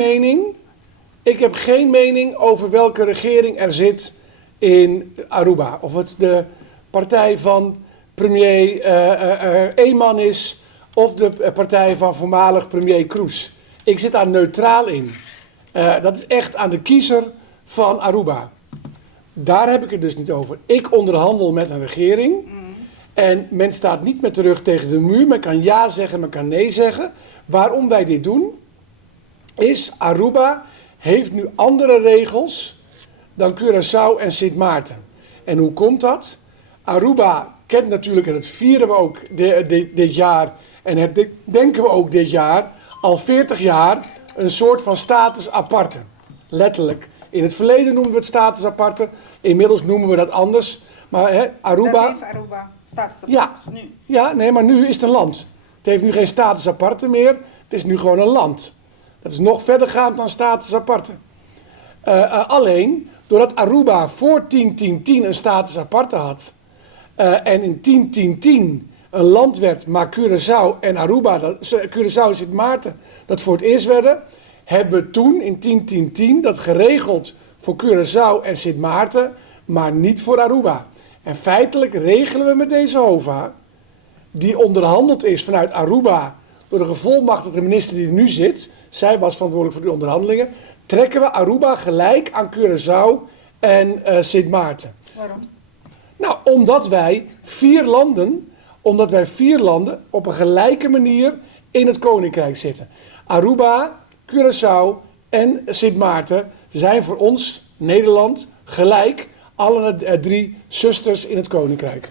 mening. Ik heb geen mening over welke regering er zit in Aruba. Of het de partij van premier Eman is of de partij van voormalig premier Cruz. Ik zit daar neutraal in. Dat is echt aan de kiezer van Aruba. Daar heb ik het dus niet over. Ik onderhandel met een regering. En men staat niet met de rug tegen de muur. Men kan ja zeggen, men kan nee zeggen. Waarom wij dit doen, is Aruba heeft nu andere regels dan Curaçao en Sint Maarten. En hoe komt dat? Aruba kent natuurlijk, en dat vieren we ook dit jaar, en denken we ook dit jaar, al 40 jaar een soort van status aparte. Letterlijk. In het verleden noemen we het status aparte, inmiddels noemen we dat anders. Maar Aruba... Dat heeft Aruba status aparte nu. Ja, nee, maar nu is het een land. Het heeft nu geen status aparte meer, het is nu gewoon een land. Dat is nog verdergaand dan status aparte. Alleen, doordat Aruba voor 10-10-10 een status aparte had en in 10-10-10 een land werd, maar Curaçao en Aruba, Curaçao en Sint Maarten, dat voor het eerst werden, hebben we toen in 10-10-10 dat geregeld voor Curaçao en Sint Maarten, maar niet voor Aruba. En feitelijk regelen we met deze HOVA, die onderhandeld is vanuit Aruba door de gevolmachtigde minister die er nu zit, zij was verantwoordelijk voor die onderhandelingen, trekken we Aruba gelijk aan Curaçao en Sint Maarten. Waarom? Nou, omdat wij vier landen op een gelijke manier in het Koninkrijk zitten. Aruba, Curaçao en Sint Maarten zijn voor ons, Nederland, gelijk alle 3 zusters in het Koninkrijk.